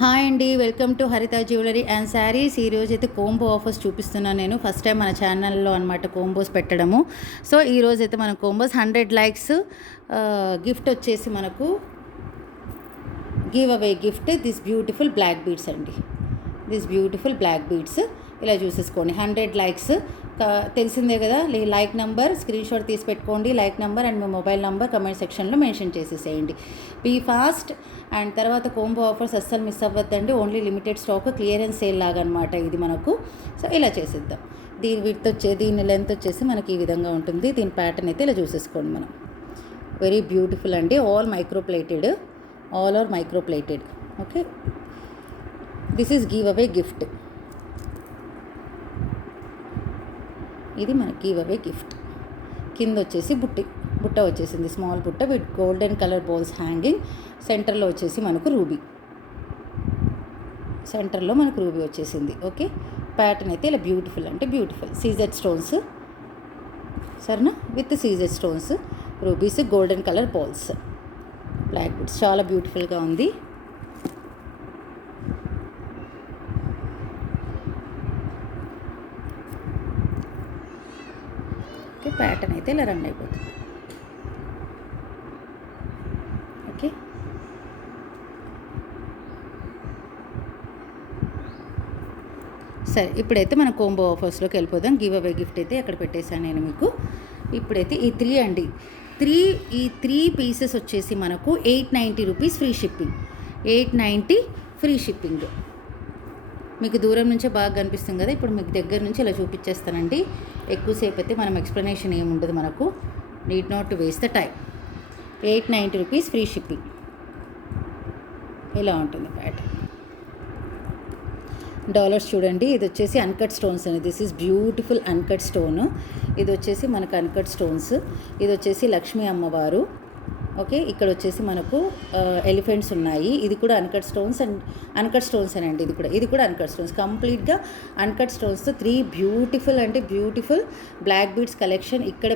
Hi అండి, welcome to హరిత jewellery and saris. ఈరోజు అయితే కోంబో ఆఫర్స్ చూపిస్తున్నాను. నేను ఫస్ట్ టైం మన ఛానల్లో అనమాట కోంబోస్ పెట్టడము. సో ఈరోజు అయితే మన కోంబోస్ 100 లైక్స్ గిఫ్ట్ వచ్చేసి మనకు give away gift this beautiful black beads అండి. దిస్ బ్యూటిఫుల్ బ్లాక్ బీడ్స్ ఇలా చూసేసుకోండి. 100 లైక్స్ తెలిసిందే కదా. లైక్ నెంబర్ స్క్రీన్ షాట్ తీసి పెట్టుకోండి. లైక్ నెంబర్ అండ్ మీ మొబైల్ నెంబర్ కమెంట్ సెక్షన్లో మెన్షన్ చేసేసేయండి. Be fast. అండ్ తర్వాత కోంబో ఆఫర్స్ అస్సలు మిస్ అవ్వద్దండి. Only limited stock clearance sale లాగా అనమాట ఇది మనకు. సో ఇలా చేసేద్దాం. దీని లెంత్ వచ్చేసి మనకి ఈ విధంగా ఉంటుంది. దీని ప్యాటర్న్ అయితే ఇలా చూసేసుకోండి మనం. వెరీ బ్యూటిఫుల్ అండి. All are micro plated. Okay, this is give away gift. ఇది మనకి గివ్ అవే గిఫ్ట్. కింద వచ్చేసి బుట్ట వచ్చేసింది, స్మాల్ బుట్ట with golden colour balls hanging. సెంటర్లో వచ్చేసి మనకు రూబీ వచ్చేసింది. ఓకే, ప్యాటర్న్ అయితే ఇలా బ్యూటిఫుల్ అంటే బ్యూటిఫుల్. సీజెడ్ స్టోన్స్ సరేనా, with CZ stones, rubies, golden colour balls, black beads. చాలా బ్యూటిఫుల్గా ఉంది. ఓకే, ప్యాటర్న్ అయితే ఇలా రన్ అయిపోతుంది. ఓకే, సరే ఇప్పుడైతే మన కోంబో ఆఫర్స్లోకి వెళ్ళిపోదాం. గివ్ అవే గిఫ్ట్ అయితే ఎక్కడ పెట్టేశాను నేను మీకు. ఇప్పుడైతే ఈ 3 అండి. ఈ త్రీ పీసెస్ వచ్చేసి మనకు 890 rupees free shipping. 890 free shipping. మీకు దూరం నుంచే బాగా కనిపిస్తుంది కదా. ఇప్పుడు మీకు దగ్గర నుంచి ఇలా చూపించేస్తానండి. ఎక్కువసేపు అయితే మనం ఎక్స్ప్లెనేషన్ ఏముండదు మనకు. Need not to waste the time. 890 rupees free shipping. ఇలా ఉంటుంది ప్యాటర్న్. డాలర్స్ చూడండి. ఇది వచ్చేసి అన్కట్ స్టోన్స్ అండి. This is beautiful uncut stone. ఇది వచ్చేసి మనకు అన్కట్ స్టోన్స్. ఇది వచ్చేసి లక్ష్మీ అమ్మవారు. ఓకే, ఇక్కడ వచ్చేసి మనకు ఎలిఫెంట్స్ ఉన్నాయి. ఇది కూడా అన్కట్ స్టోన్స్ అండి. ఇది కూడా అన్కట్ స్టోన్స్. కంప్లీట్గా అన్కట్ స్టోన్స్. 3 బ్యూటిఫుల్ అంటే బ్యూటిఫుల్ బ్లాక్ బీడ్స్ కలెక్షన్. ఇక్కడ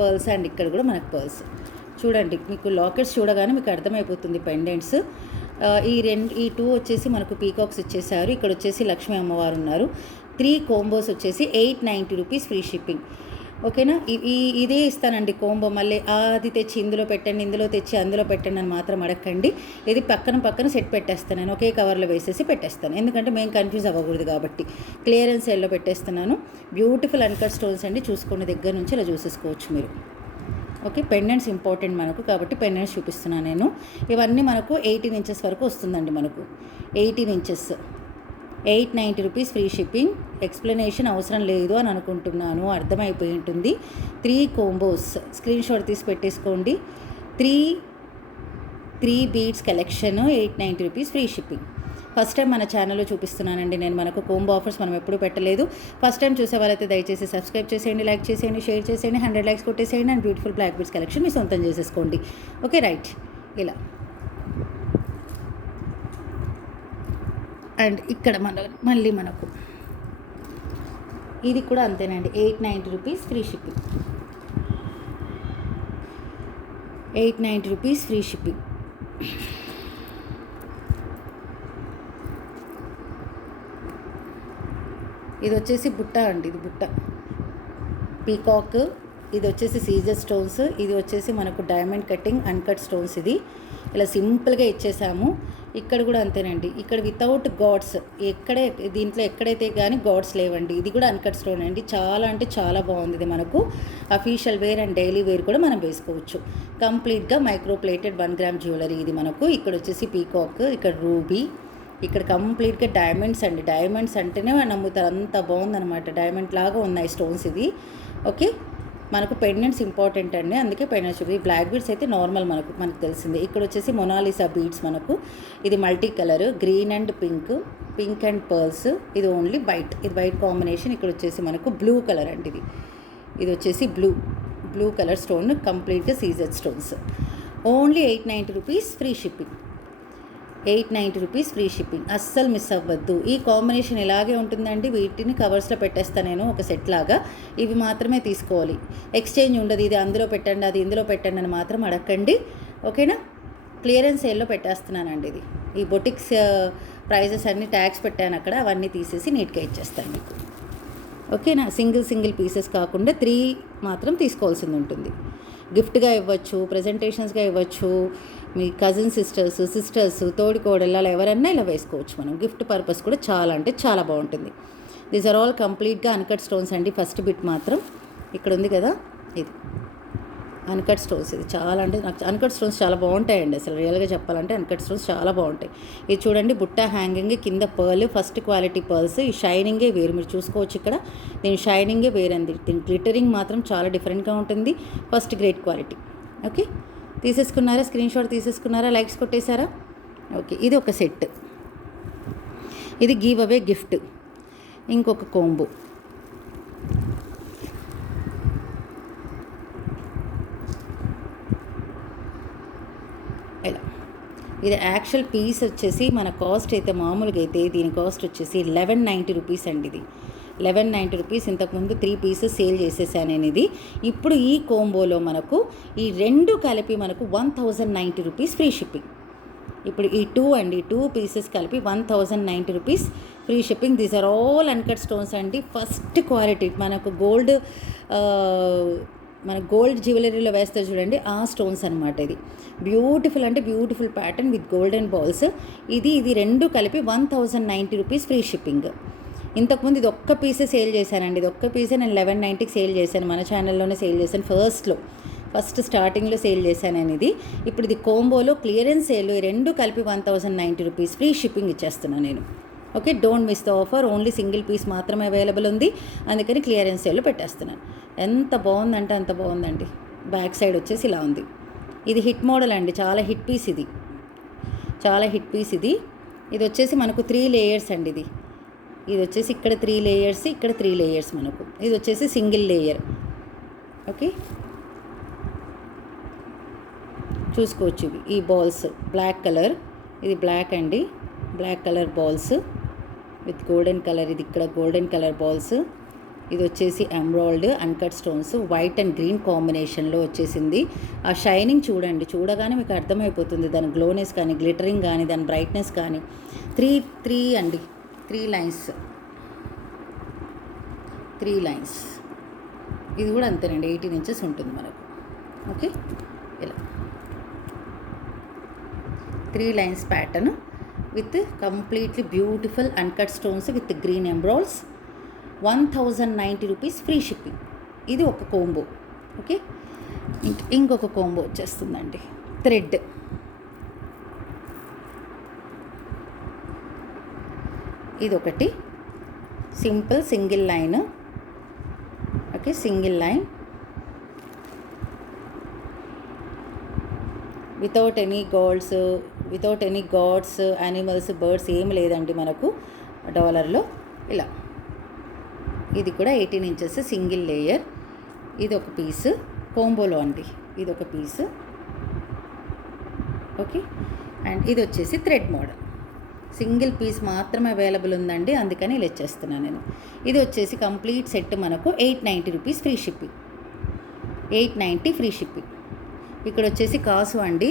పర్ల్స్ అండ్ ఇక్కడ కూడా మనకు పర్ల్స్. చూడండి, మీకు లాకెట్స్ చూడగానే మీకు అర్థమైపోతుంది. పెండెంట్స్ ఈ 2 వచ్చేసి మనకు పీకాక్స్ ఇచ్చేసారు. ఇక్కడ వచ్చేసి లక్ష్మీ అమ్మవారు ఉన్నారు. 3 కోంబోస్ వచ్చేసి 890 రూపీస్ ఫ్రీ షిప్పింగ్. ఓకేనా, ఇదే ఇస్తానండి కోంబో. మళ్ళీ అది తెచ్చి ఇందులో పెట్టండి, ఇందులో తెచ్చి అందులో పెట్టండి అని మాత్రం అడగండి. ఇది పక్కన సెట్ పెట్టేస్తాను. ఒకే కవర్లో వేసేసి పెట్టేస్తాను. ఎందుకంటే మేము కన్ఫ్యూజ్ అవ్వకూడదు కాబట్టి క్లియరెన్స్ సేల్లో పెట్టేస్తున్నాను. బ్యూటిఫుల్ అన్కట్ స్టోన్స్ అండి. చూసుకునే దగ్గర నుంచి ఇలా చూసేసుకోవచ్చు మీరు. ఓకే, పెండెంట్స్ ఇంపార్టెంట్ మనకు కాబట్టి పెండెంట్స్ చూపిస్తున్నాను నేను. ఇవన్నీ మనకు 18 ఇంచెస్ వరకు వస్తుందండి. మనకు 18 inches 890 rupees free shipping. Explanation అవసరం లేదు అని అనుకుంటున్నాను, అర్థమైపోయి ఉంటుంది. 3 కోంబోస్ స్క్రీన్ షాట్ తీసి పెట్టేసుకోండి. 3 beads collection 890 rupees free shipping. First time మన ఛానల్లో చూపిస్తున్నానండి నేను. మనకు కోంబో ఆఫర్స్ మనం ఎప్పుడూ పెట్టలేదు. ఫస్ట్ టైం చూసే వాళ్ళైతే దయచేసి సబ్స్క్రైబ్ చేసేయండి, లైక్ చేసేయండి, షేర్ చేసేయండి. 100 లైక్స్ కొట్టేసేయండి and beautiful black beads collection మీ సొంతం చేసేసుకోండి. ఓకే రైట్, ఇలా. అండ్ ఇక్కడ మళ్ళీ మనకు ఇది కూడా అంతేనండి. 890 rupees free shipping. 890 rupees free shipping. ఇది వచ్చేసి బుట్ట అండి. ఇది బుట్ట పీకాక్. ఇది వచ్చేసి సీజర్ స్టోన్స్. ఇది వచ్చేసి మనకు డైమండ్ కటింగ్ అన్కట్ స్టోన్స్. ఇది ఇలా సింపుల్గా ఇచ్చేసాము. ఇక్కడ కూడా అంతేనండి. ఇక్కడ వితౌట్ గాడ్స్ దీంట్లో ఎక్కడైతే కానీ గాడ్స్ లేవండి. ఇది కూడా అన్కట్ స్టోన్ అండి. చాలా అంటే చాలా బాగుంది. ఇది మనకు official wear and daily wear కూడా మనం వేసుకోవచ్చు. కంప్లీట్గా మైక్రో ప్లేటెడ్ 1 గ్రామ్ జ్యువెలరీ ఇది మనకు. ఇక్కడ వచ్చేసి పీకాక్, ఇక్కడ రూబీ, ఇక్కడ కంప్లీట్గా డైమండ్స్ అండి. డైమండ్స్ అంటేనే నమ్ముతారు, అంత బాగుందనమాట. డైమండ్ లాగా ఉన్నాయి స్టోన్స్ ఇది. ఓకే, మనకు పెండెంట్స్ ఇంపార్టెంట్ అండి, అందుకే పెండెంట్స్. ఈ బ్లాక్ బీడ్స్ అయితే నార్మల్ మనకు తెలిసింది. ఇక్కడ వచ్చేసి మొనాలిసా బీడ్స్ మనకు. ఇది multi colour, green and pink and pearls. ఇది ఓన్లీ వైట్. ఇది వైట్ కాంబినేషన్. ఇక్కడ వచ్చేసి మనకు బ్లూ కలర్ అండి. ఇది వచ్చేసి బ్లూ కలర్ స్టోన్. కంప్లీట్గా సీజర్ stones. Only 890 rupees free shipping. 890 rupees free shipping. అస్సలు మిస్ అవ్వద్దు. ఈ కాంబినేషన్ ఇలాగే ఉంటుందండి. వీటిని కవర్స్లో పెట్టేస్తాను నేను ఒక సెట్ లాగా. ఇవి మాత్రమే తీసుకోవాలి. ఎక్స్చేంజ్ ఉండదు. ఇది అందులో పెట్టండి, అది ఇందులో పెట్టండి అని మాత్రం అడగండి. ఓకేనా, క్లియరెన్స్ సేల్లో పెట్టేస్తున్నానండి ఇది. ఈ బొటిక్స్ ప్రైజెస్ అన్నీ ట్యాక్స్ పెట్టాను అక్కడ, అవన్నీ తీసేసి నీట్గా ఇచ్చేస్తాను మీకు. ఓకేనా? సింగిల్ పీసెస్ కాకుండా 3 మాత్రం తీసుకోవాల్సింది ఉంటుంది. గిఫ్ట్గా ఇవ్వచ్చు, ప్రజెంటేషన్స్గా ఇవ్వచ్చు, మీ కజిన్ సిస్టర్స్ తోడికోడళ్ళు అలా ఎవరన్నా ఇలా వేసుకోవచ్చు మనం. గిఫ్ట్ పర్పస్ కూడా చాలా అంటే చాలా బాగుంటుంది. దీస్ ఆర్ ఆల్ కంప్లీట్గా అన్కట్ స్టోన్స్ అండి. ఫస్ట్ బిట్ మాత్రం ఇక్కడ ఉంది కదా, ఇది అన్కట్ స్టోన్స్. ఇది చాలా అంటే నాకు అన్కట్ స్టోన్స్ చాలా బాగుంటాయండి. అసలు రియల్గా చెప్పాలంటే అన్కట్ స్టోన్స్ చాలా బాగుంటాయి. ఇది చూడండి, బుట్ట హ్యాంగింగ్, కింద పర్ల్, ఫస్ట్ క్వాలిటీ పర్ల్స్. ఈ షైనింగే వేరు, మీరు చూసుకోవచ్చు ఇక్కడ. దీని షైనింగే వేరండి. దీని గ్లిటరింగ్ మాత్రం చాలా డిఫరెంట్గా ఉంటుంది. First great quality. ఓకే, తీసేసుకున్నారా? స్క్రీన్ షాట్ తీసేసుకున్నారా? లైక్స్ కొట్టేశారా? ఓకే, ఇది ఒక సెట్. ఇది గివ్ అవే గిఫ్ట్. ఇంకొక కోంబో. ఇలా ఇది యాక్చువల్ పీస్ వచ్చేసి మన కాస్ట్ అయితే మామూలుగా అయితే దీని కాస్ట్ వచ్చేసి 1190 రూపీస్ అండి. ఇది 1190 రూపీస్. ఇంతకుముందు 3 పీసెస్ సేల్ చేసేసాను నేను ఇది. ఇప్పుడు ఈ కోంబోలో మనకు ఈ 2 కలిపి మనకు 1090 రూపీస్ ఫ్రీ షిప్పింగ్. ఇప్పుడు ఈ 2 పీసెస్ కలిపి 1090 rupees free shipping. These are all uncut stones అండి. ఫస్ట్ క్వాలిటీ మనకు మన గోల్డ్ జ్యువెలరీలో వేస్తే చూడండి, ఆ స్టోన్స్ అనమాట. ఇది బ్యూటిఫుల్ అంటే beautiful pattern with golden balls. ఇది 2 కలిపి 1090 రూపీస్ ఫ్రీ షిప్పింగ్. ఇంతకుముందు ఇది ఒక్క పీసే సేల్ చేశానండి. ఇది ఒక్క పీసే నేను 1190కి సేల్ చేశాను. మన ఛానల్లోనే సేల్ చేశాను. ఫస్ట్ స్టార్టింగ్లో సేల్ చేశాను నేను ఇది. ఇప్పుడు ఇది కోంబోలో క్లియరెన్స్ సేల్. ఈ 2 కలిపి 1090 రూపీస్ ఫ్రీ షిప్పింగ్ ఇచ్చేస్తున్నాను నేను. Okay, don't miss the offer. Only single piece మాత్రమే అవైలబుల్ ఉంది, అందుకని క్లియరెన్స్ సేల్లో పెట్టేస్తున్నాను. ఎంత బాగుందంటే అంత బాగుందండి. బ్యాక్ సైడ్ వచ్చేసి ఇలా ఉంది. ఇది హిట్ మోడల్ అండి, చాలా హిట్ పీస్ ఇది. ఇది వచ్చేసి మనకు 3 లేయర్స్ అండి. ఇది వచ్చేసి ఇక్కడ 3 లేయర్స్, ఇక్కడ 3 లేయర్స్ మనకు. ఇది వచ్చేసి సింగిల్ లేయర్. ఓకే, చూసుకోవచ్చు. ఈ బాల్స్ బ్లాక్ కలర్, ఇది బ్లాక్ అండి, black colour balls with golden colour. ఇది ఇక్కడ గోల్డెన్ కలర్ బాల్స్. ఇది వచ్చేసి emerald uncut stones, white and green కాంబినేషన్లో వచ్చేసింది. ఆ షైనింగ్ చూడండి, చూడగానే మీకు అర్థమైపోతుంది దాని గ్లోనెస్ కానీ, గ్లిటరింగ్ కానీ, దాని బ్రైట్నెస్ కానీ. 3 అండి, 3 లైన్స్. ఇది కూడా అంతేనండి, 18 ఇంచెస్ ఉంటుంది మనకు. ఓకే, ఇలా 3 lines pattern with completely beautiful uncut stones with green embroids. 1090 rupees free shipping. ఇది ఒక కోంబో. ఓకే, ఇంకొక కోంబో వచ్చేస్తుందండి. థ్రెడ్. ఇది ఒకటి simple single line. Okay, single line without any gods animals, birds ఏమి లేదండి మనకు డాలర్లో. ఇలా ఇది కూడా 18 ఇంచెస్ సింగిల్ లేయర్. ఇది ఒక పీస్ కోంబోలో అండి, ఇది ఒక పీస్. ఓకే, అండ్ ఇది వచ్చేసి థ్రెడ్ మోడల్. సింగిల్ పీస్ మాత్రమే అవైలబుల్ ఉందండి, అందుకని ఇలా ఇచ్చేస్తున్నాను నేను. ఇది వచ్చేసి కంప్లీట్ సెట్ మనకు 890 rupees free shipping. 890 free shipping. ఇక్కడ వచ్చేసి కాసు అండి.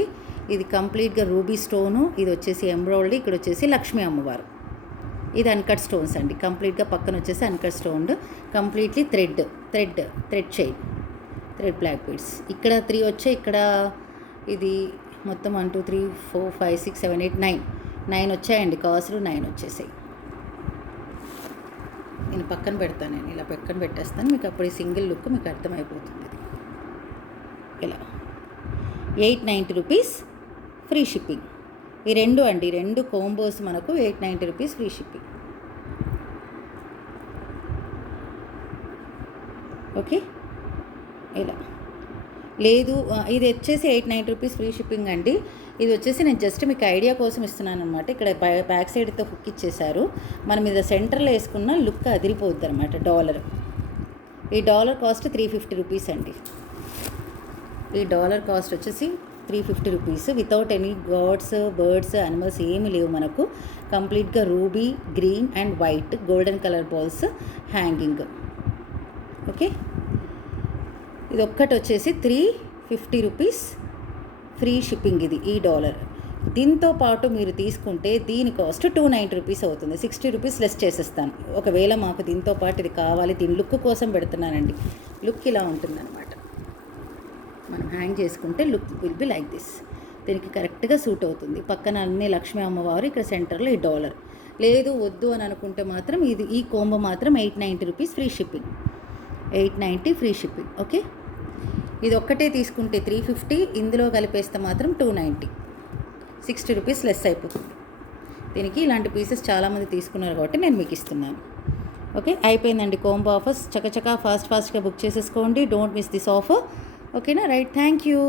ఇది కంప్లీట్గా రూబీ స్టోను, ఇది వచ్చేసి ఎంబ్రాయిడరీ, ఇక్కడ వచ్చేసి లక్ష్మీ అమ్మవారు. ఇది అన్కట్ స్టోన్స్ అండి. కంప్లీట్గా పక్కన వచ్చేసి uncut stone, completely thread chain, thread black beads. ఇక్కడ 3 వచ్చాయి, ఇక్కడ ఇది మొత్తం 1 2 3 4 5 6 7 8 9 వచ్చాయండి. కాసులు 9 వచ్చేసాయి. నేను పక్కన పెడతాను, నేను ఇలా పక్కన పెట్టేస్తాను మీకు. అప్పుడు ఈ సింగిల్ లుక్ మీకు అర్థమైపోతుంది. ఇలా 890 రూపీస్ ఫ్రీ షిప్పింగ్. ఈ 2 అండి, 2 కోంబోస్ మనకు 890 రూపీస్ ఫ్రీ షిప్పింగ్. ఓకే, ఇలా లేదు. ఇది వచ్చేసి 890 రూపీస్ ఫ్రీ షిప్పింగ్ అండి. ఇది వచ్చేసి నేను జస్ట్ మీకు ఐడియా కోసం ఇస్తున్నాను అనమాట. ఇక్కడ బ్యాక్ సైడ్తో హుక్ ఇచ్చేసారు. మనం మీద సెంటర్లో వేసుకున్న లుక్ అదిరిపోద్ది అనమాట. ఈ డాలర్ కాస్ట్ 350 రూపీస్ అండి. ఈ డాలర్ కాస్ట్ వచ్చేసి 350 rupees. Without any gods, birds, animals ఏమీ లేవు మనకు. కంప్లీట్గా ruby, green and white golden colour balls hanging. Okay, ఇది ఒక్కటి వచ్చేసి 350 రూపీస్ ఫ్రీ షిప్పింగ్. ఇది ఈ డాలర్. దీంతో పాటు మీరు తీసుకుంటే దీని కాస్ట్ 290 రూపీస్ అవుతుంది. 60 రూపీస్ లెస్ చేసేస్తాను. ఒకవేళ మాకు దీంతో పాటు ఇది కావాలి, దీని లుక్ కోసం పెడుతున్నానండి. లుక్ ఇలా ఉంటుందన్నమాట. మనం హ్యాంగ్ చేసుకుంటే look will be like this. దీనికి కరెక్ట్గా సూట్ అవుతుంది. పక్కన అన్ని లక్ష్మీ అమ్మవారు, ఇక్కడ సెంటర్లో ఈ డాలర్. లేదు వద్దు అని అనుకుంటే మాత్రం ఈ కోంబో మాత్రం 890 rupees free shipping. 890 free shipping. Okay, ఇది ఒక్కటే తీసుకుంటే 350, ఇందులో కలిపేస్తే మాత్రం 290, 60 రూపీస్ లెస్ అయిపోతుంది. దీనికి ఇలాంటి పీసెస్ చాలామంది తీసుకున్నారు కాబట్టి నేను మీకు ఇస్తున్నాను. ఓకే, అయిపోయిందండి కోంబో ఆఫర్స్. చకచకా ఫాస్ట్గా బుక్ చేసేసుకోండి. Don't miss this offer. ఓకేనా, రైట్, థ్యాంక్ యూ.